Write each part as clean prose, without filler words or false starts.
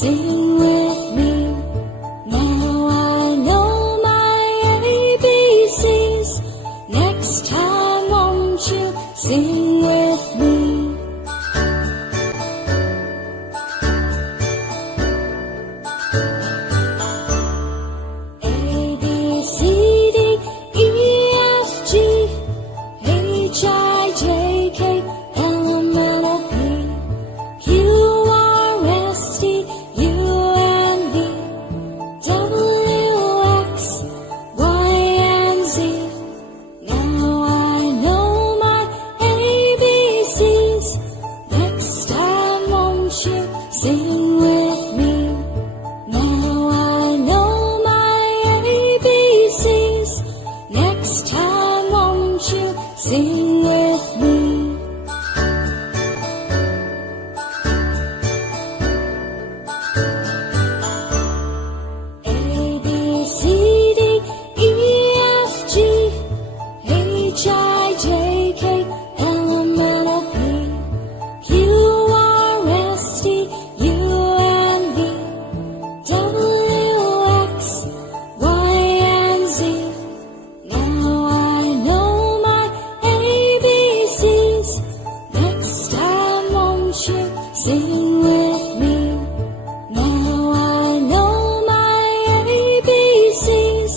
Sing with me. Now I know my ABCs. Next time won't you sing with me? A, B, C, D, E, F, G, H, I, J, K, L, M, N, O, P, Q, R, S, T, U, and V, W, X, Y, and Z. Now I know my ABCs. Next time won't you sing with me? Now I know my ABCs. Next time won't you sing with me? A, B, C, D, E, F, G, H, I, J, K, L, M, N, O, P, Q, R, S, T, U, and V, W, X, Y, and Z. Now I know my ABCs. Next time won't you sing with me? Now I know my ABCs.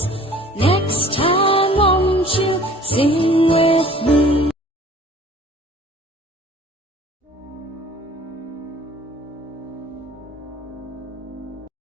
Next time won't you sing with me?